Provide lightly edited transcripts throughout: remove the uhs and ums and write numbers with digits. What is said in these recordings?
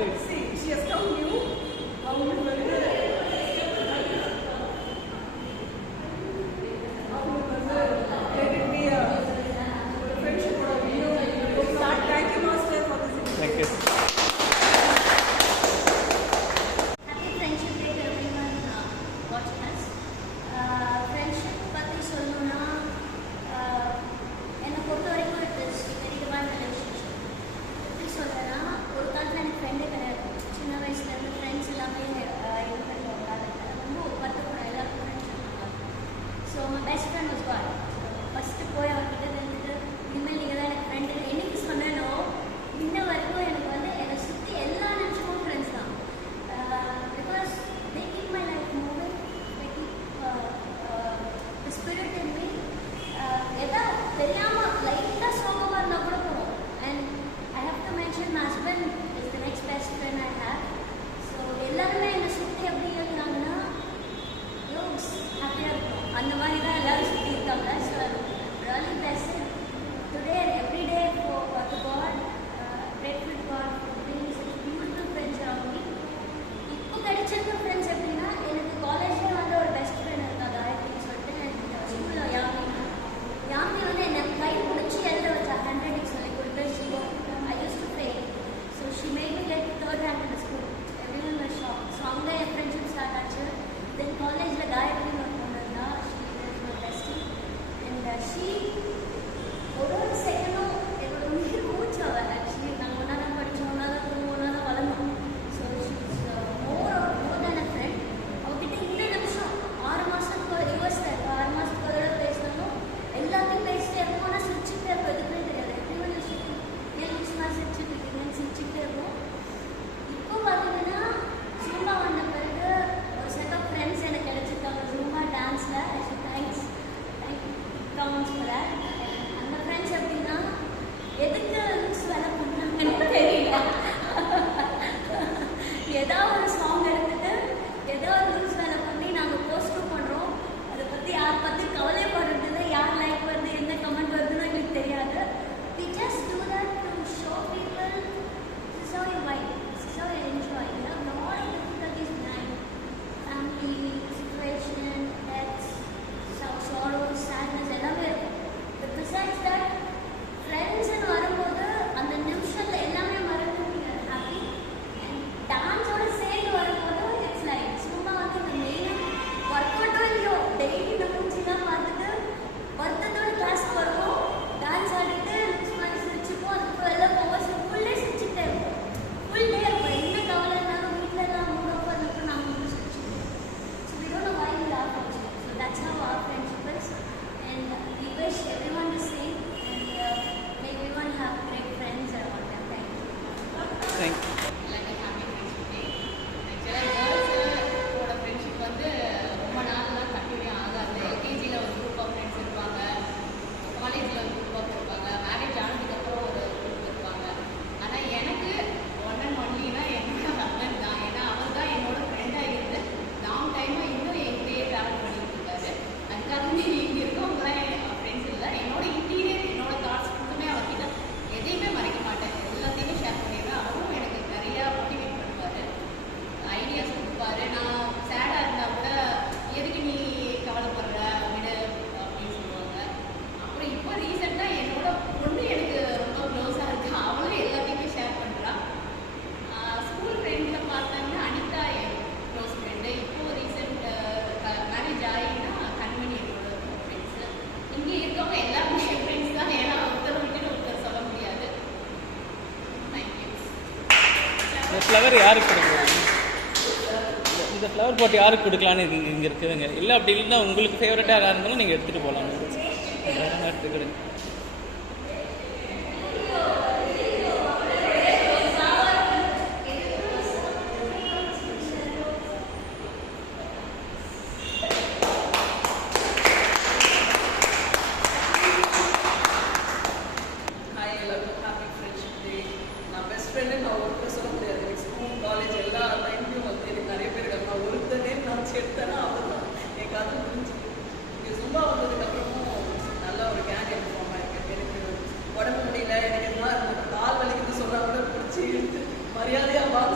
See, she has come new. Let it be a friendship or a video. Thank you, Master, for this. Thank you. Happy Friendship Day to everyone watching us. Friendship பற்றி சொல்லணும்னா என்னை பொறுத்த வரைக்கும் it is very divine relationship. எப்படி சொல்கிறேன்னா ஒரு காலத்தில் எனக்கு ஃப்ரெண்டே கிடையாது. சின்ன வயசுலேருந்து ஃப்ரெண்ட்ஸ் எல்லாமே இது பண்ணி உட்காந்துருக்கேன். ரொம்ப ஒரு 10 கூட எல்லாருக்கும் ஃப்ரெண்ட்ஸ் இருக்காங்க. So my best friend was God. First போய் அவர்கிட்ட தெரிஞ்சுட்டு இனிமேல் நீங்கள் தான் எனக்கு ஃப்ரெண்டு என்னைக்கு சொன்னேனோ இன்ன வரைக்கும் எனக்கு வந்து என்னை சுற்றி எல்லா நிமிஷமும் ஃப்ரெண்ட்ஸ் தான். Because they keep my life moving, they keep the spirit in me. எதா தெரியாமல் லைட்டாக சோகமாக இருந்தால் கூட போகும். And I have to mention my husband is the next best friend I have. So எல்லாருமே என்னை சுற்றி எப்படி இருந்தாங்கன்னா யோக்ஸ் ஹாப்பியாக இருக்கும். அந்த மாதிரி தான் எல்லோரும் சுற்றி இருக்காங்க. So really blessed today and every day for the God, grateful to God for being such beautiful friends around me. இப்போ கிடைச்சிருக்க ஃப்ரெண்ட்ஸ் எப்படின்னா எனக்கு காலேஜில் வந்து ஒரு பெஸ்ட் ஃப்ரெண்ட் இருக்கா காயத்ரின்னு சொல்லிட்டு. எனக்கு ஸ்கூலில் யாமி வந்து என்னை கை பிடிச்சி எழுத வச்சா ஹேண்ட் ரைட்டிங் சொல்லி கொடுத்து I use to fail. So she made me get 3rd rank in the school. Everyone was shock. So அங்கே என் ஃப்ரெண்ட்ஷிப் ஸ்டார்ட் ஆச்சு. தென் காலேஜில் காயத்ரின்னு ஒரு பொண்ணு இருந்தா ஷி பெஸ்டி. அண்ட் ஷீ ஒரு செகண்டும் என்னோட உயிர் மூச்சு அவள். ஆக்சுவலி நாங்கள் ஒன்றா தான் படித்தோம், ஒன்றா தான் தூங்குவோம், ஒன்றா தான் வளர்ந்தோம். So she's more than a friend. அவகிட்ட இந்த நிமிஷம் 6 மாதத்துக்கு ரிவர்ஸில் இருக்கும். 6 மாதத்துக்கு ஒரு தடவை பேசினாலும் எல்லாத்தையும் பேசிட்டே இருக்கும். ஆனால் சிரிச்சுக்கிட்டே இருக்கும். எதுக்குமே தெரியாது. எப்படியும் ஏன் நிமிஷமா சிரிச்சுட்டு இருக்கீங்கன்னு சிரிச்சுக்கிட்டே இருக்கும். இப்போ பார்த்தீங்கன்னா ஜூம்பா வந்த பிறகு ஒரு செட் ஆஃப் ஃப்ரெண்ட்ஸ் எனக்கு கிடைச்சிருக்காங்க ஜூம்பா டான்ஸில். Thanks gowns for that. அந்த ஃப்ரெண்ட்ஸ் எப்படின்னா எதுக்கு லுக்ஸ் வேலை பண்ணுறாங்கன்னு தெரியல. ஏதாவது ஒரு சாங் எடுத்துட்டு ஏதாவது லுக்ஸ் வேலை பண்ணி நாங்கள் போஸ்ட்டும் பண்ணுறோம். அதை பற்றி யார் பற்றி கவலைப்படுறது இல்லை. யார் லைக் வருது என்ன கமெண்ட் வருதுன்னு எங்களுக்கு தெரியாது. We just do that to show people this is how you vibe, this is how you enjoy. You have a lot of difficulties in life, family, situation, deaths, sorrows, sadness, எல்லாமே இருக்கும். But besides that, ஃப்ரெண்ட்ஸ்னு வரும்போது அந்த நிமிஷத்தில் எல்லாமே மறந்து நீங்கள் happy. And டான்ஸோட சேர்ந்து வரும்போது இட்ஸ் லைக் சும்மா வந்து இந்த மெயினாக ஒர்க் அவுட்டோ இல்லையோ டெய்லி நம்ம மூஞ்சிலாம் பார்த்துட்டு வருத்தத்தோட கிளாஸ்க்கு வருவோம். டான்ஸ் ஆடிட்டு லுக்ஸ் மாதிரி சிரிச்சுப்போம். அதுக்கு எல்லாம் போவோம். ஃபுல் டே சிரிச்சுட்டே இருப்போம். ஃபுல் டே இருப்போம். என்ன கவலை இருந்தாலும் வீட்டில் எல்லாம் மூட் ஆஃப் இருந்துட்டு நாங்கள் வந்து சிரிச்சுப்போம். So we don't know why we laugh also. So that's how our friendship is. And we wish everyone the same. And may everyone have great friends around them. Thank you. Thank you. எல்லாமே happy friendship day. ஆக்சுவலாக கேர்ள்ஸோட friendship வந்து ரொம்ப நாள்லாம் continue ஆகாது. எல்கேஜியில் ஒரு group of friends இருப்பாங்க, காலேஜில் ஒரு குரூப் ஆஃப் இருப்பாங்க, மேரேஜ் ஆனதுக்கப்புறம் ஒரு குரூப் இருப்பாங்க. ஆனால் எனக்கு ஒன் அண்ட் ஒன்லினா என்னோட ஹஸ்பண்ட் தான். ஏன்னா அவர் தான் என்னோட ஃப்ரெண்டாக இருந்து லாங் டைமாக இன்னும் எங்கேயே ட்ராவல் பண்ணிட்டு இருக்காரு. அதுக்காக இங்கே இருக்கவங்களாம் என் ஃப்ரெண்ட்ஸ் இல்லை. என்னோட இன்டீரியர் என்னோட தாட்ஸ் மட்டுமே அவர்கிட்ட எதையுமே மறைக்க மாட்டேன். எல்லாத்தையுமே ஷேர் பண்ணிடுவேன். அவரும் எனக்கு நிறையா மோட்டிவேட் பண்ணுவார், ஐடியாஸ் கொடுப்பாரு. நான் சேடாக இருந்தால் கூட எதுக்கு நீ கவலைப்படுற விடு அப்படின்னு சொல்லுவாங்க. அப்புறம் இப்போ ரீசெண்டாக என்னோட பொண்ணு எனக்கு ரொம்ப க்ளோஸாக இருக்கு. அவளும் எல்லாத்தையுமே ஷேர் பண்ணுறான். ஸ்கூல் ஃப்ரெண்டில் பார்த்தாங்கன்னா அனிதா என் க்ளோஸ் ஃப்ரெண்டு. இப்போது ரீசெண்ட் மேரேஜ் ஆகினா கண்மணி என்னோட ஃப்ரெண்ட்ஸு. இங்கே இருக்கவங்க எல்லாருமே என் ஃப்ரெண்ட்ஸ் தான். ஏன்னா ஒருத்தர் விட்டுட்டு ஒருத்தர் சொல்ல முடியாது. தேங்க்யூ. இந்த ஃப்ளவர் யாருக்கு கொடுக்கலாம்? இந்த ஃப்ளவர் போட்டு யாருக்கு கொடுக்கலான்னு இங்கே இருக்குதுங்க. இல்லை அப்படி இல்லைன்னா உங்களுக்கு ஃபேவரட்டாக யாராக இருந்தாலும் நீங்கள் எடுத்துகிட்டு போகலாம். எடுத்துக்கிடுங்க. ஹாய் எல்லாருக்கும் ஹாப்பி ஃப்ரெண்ட்ஷிப் டே. நான் பெஸ்ட் ஃப்ரெண்டு நான் ஒருத்தர் சொல்ல முடியாது. எனக்கு ஸ்கூல் காலேஜ் எல்லா டைம்லையும் வந்து எனக்கு நிறைய பேர் இருக்காங்க. நான் ஒருத்தனே நான் சேர்த்தேன்னா அவர் தான். எனக்கு அது புரிஞ்சு இங்கே சும்மா வந்ததுக்கப்புறமும் நல்ல ஒரு கேங் எனக்கு ஃபார்ம் ஆகிருக்கு. எனக்கு உடம்பு முடியல, எனக்கு எதுனா கால் வலிக்குன்னு சொன்னால் கூட பிடிச்சி இழுத்து மரியாதையாக வாங்க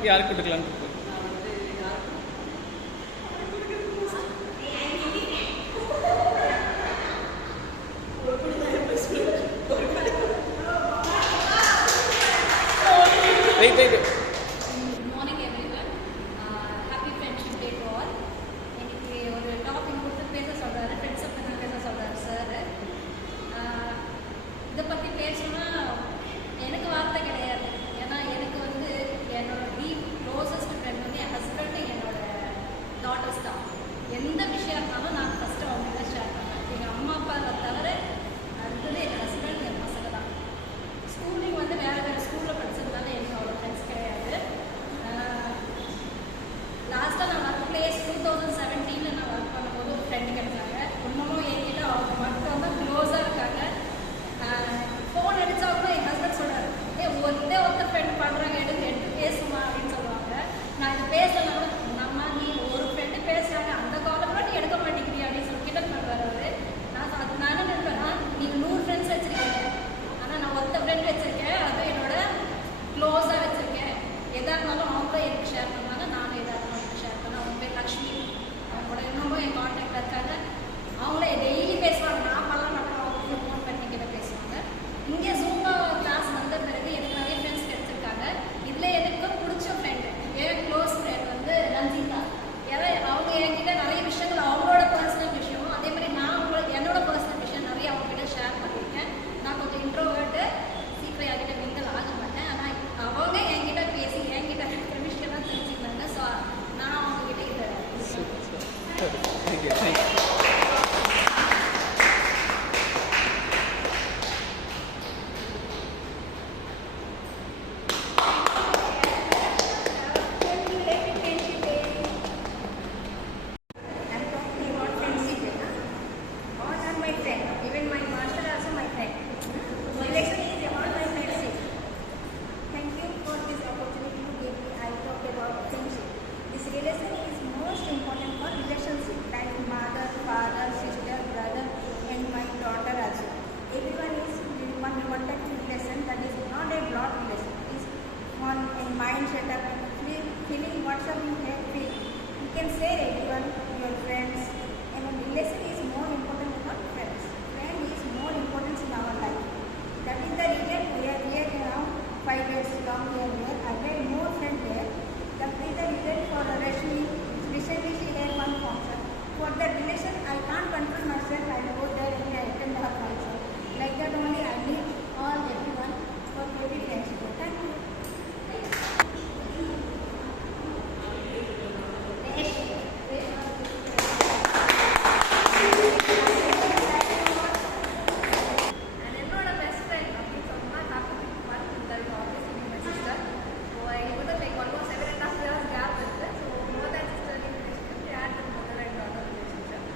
கிஃப்ட் யாருக்கு கொடுக்கலான்னு இருக்கீங்க? நான் வந்து யாருக்கும் wait wait Good morning everyone. Happy Friendship Day to all. இன்னைக்கு ஒரு டாபிக் கொடுத்து பேச சொல்றாரு, ஃப்ரெண்ட்ஸை பற்றி பேச சொல்றாரு சார். இதை பற்றி பேசணும்னா எனக்கு வார்த்தை கிடையாது. ஏன்னா எனக்கு வந்து என்னோட டீப் க்ளோசஸ்ட் ஃப்ரெண்ட் வந்து என் ஹஸ்பண்டு, என்னோட டாட்டர்ஸ் தான். எந்த விஷயம் இருந்தாலும் நான் ஃபஸ்ட்டு அவங்ககிட்ட ஷேர் பண்ணுவேன். எங்கள் அம்மா அப்பாவை தவிர அடுத்தது என் ஹஸ்பண்ட், என் பசங்க தான். ஸ்கூலிங் வந்து வேறு வேறு ஸ்கூலில் படிச்சதுனால எனக்கு அவ்வளோ ஃப்ரெண்ட்ஸ் கிடையாது. லாஸ்ட்டாக நான் ஒர்க் பிளேஸ் 2017 நான் ஒர்க் பண்ணும்போது ஒரு ஃப்ரெண்டு கிடைச்சாங்க. இன்னமும் என்கிட்ட அவங்க மட்டும் தான் க்ளோஸாக இருக்காங்க. ஃபோன் அடித்தா கூட என் ஹஸ்பண்ட் சொல்கிறாரு, ஒருத்த ஃப்ரெண்ட் பண்ணுறாங்க, எடுத்து பேசுமா அப்படின்னு சொல்லுவாங்க. நான் இது பேசலாம் நம்ம நீ ஒரு ஃப்ரெண்டு பேசுகிறாங்க, அந்த காலை கூட நீ எடுக்க மாட்டேங்கிறீ அப்படின்னு சொல்லி கிண்டல் பண்ணுவார் அவர். நானும் நினைப்பேன், நீங்கள் 100 ஃப்ரெண்ட்ஸ் வச்சுருக்கீங்க, ஆனால் நான் ஒருத்த ஃப்ரெண்ட் வச்சுருக்கேன், அதுவும் என்னோட க்ளோஸாக வச்சுருக்கேன். எதாக இருந்தாலும் அவங்களும் எனக்கு ஷேர் பண்ணுவாங்க, நானும் எதாக இருந்தாலும் அவங்களுக்கு ஷேர் பண்ணேன். அவங்க பேர் லக்ஷ்மி. அவங்க கூட இன்னமும் என் கான்டாக்டில் இருக்காங்க. அவங்கள டெய்லி பேசுவாங்க, நான் பண்ண மாட்டேன், அவங்க ஃபோன் பண்ணி கிட்ட பேசுவாங்க. இங்கே ஜூம்பா கிளாஸ் வந்த பிறகு எனக்கு நிறைய ஃப்ரெண்ட்ஸ் கிடைச்சிருக்காங்க. இதில் எனக்கு பிடிச்ச ஃப்ரெண்டு, என் க்ளோஸ் ஃப்ரெண்ட் வந்து ரஞ்சிதா. ஏன்னா அவங்க என்கிட்ட நிறைய விஷயங்கள், அவங்களோட பர்சனல் விஷயமும் அதே மாதிரி நான் என்னோட பர்சனல் விஷயம் நிறைய அவங்ககிட்ட ஷேர் பண்ணியிருக்கேன். நான் கொஞ்சம் இன்ட்ரோவர்ட்டு, சீக்கிரம் யார்கிட்ட மிங்கல் ஆக மாட்டேன். ஆனால் அவங்க என்கிட்ட பேசி என்கிட்ட இருக்கிற விஷயம்லாம் தெரிஞ்சுக்கிறாங்க. ஸோ நான் அவங்ககிட்ட இதை thank you thank you. I'm talking about friendship. All are my friend. Even my master also my friend. Relation is all my friendship. Thank you for this opportunity to give me. I talk about friendship. This relation is most important for relationship, like mother, father, sister, brother, and my daughter also. Everyone is one contact relation that is not a blood relation. It is one a mind setup and feeling what's up in head feel. You can say everyone, your friends, and a relation is more important than friends. Friend is more important in our life. That is the reason we are here around 5 years long here. I made more friends there. That is the reason for Rashmi. Recently she had one function. For the relation, I can't control myself. I go there and I attend her function. Like that only I need all everyone for every friendship. Thank you. And என்னோட best friend அப்படின்னு சொன்னா happy one that is always be my sister. So எங்களுக்கு like almost 7.5 years gap இருக்கு. So more than sister relationship at mother and daughter relationship.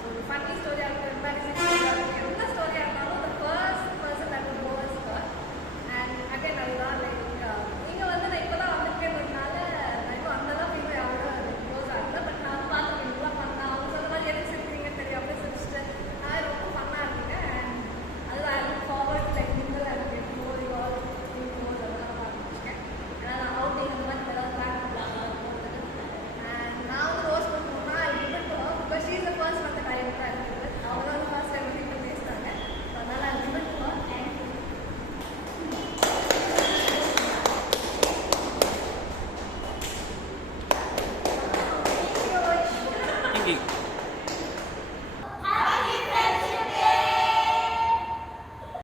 So ஒரு funny ஸ்டோரியாக இருக்கும், embarrassing ஸ்டோரியாக இருக்கும், எந்த ஸ்டோரியாக இருந்தாலும் the first person that will go is her. And again அதுதான் லைக் இங்கே வந்து நான் இப்போ தான் வந்திருக்கேன்றதுனால நான் இப்போ அந்தளவுக்கு இன்னும் யாரோட க்ளோஸ் ஆகல. பட் நான் பார்த்துருக்கேன், இப்பெல்லாம் பண்ணேன். அவங்க சொன்ன மாதிரி எதுக்கு சிரிக்கிறீங்கன்னு தெரியும், அப்படியே சிரிச்சிட்டு நான் ரொம்ப ஃபன்னாக இருக்கீங்க. அண்ட் அது ஐ லுக் ஃபார்வர்ட் லைக் நீங்கள் எனக்கு மோர் யூ ஆல் மோர் அதெல்லாம் பார்த்துருக்கேன். ஏன்னா நான் அவுட்டிங் அந்த மாதிரி ஏதாவது பிளான் பண்ணலாம் போகிறது. அண்ட் நான் வந்து ரோஸ் பண்ணணும்னா limit because she is the first வந்து டைரக்டாக இருக்குது. அவங்க வந்து ஃபர்ஸ்ட் டைம் கிட்ட பேசுகிறாங்க. ஸோ அதனால் ஐ லிமிட் அண்ட் தேங்க்யூ.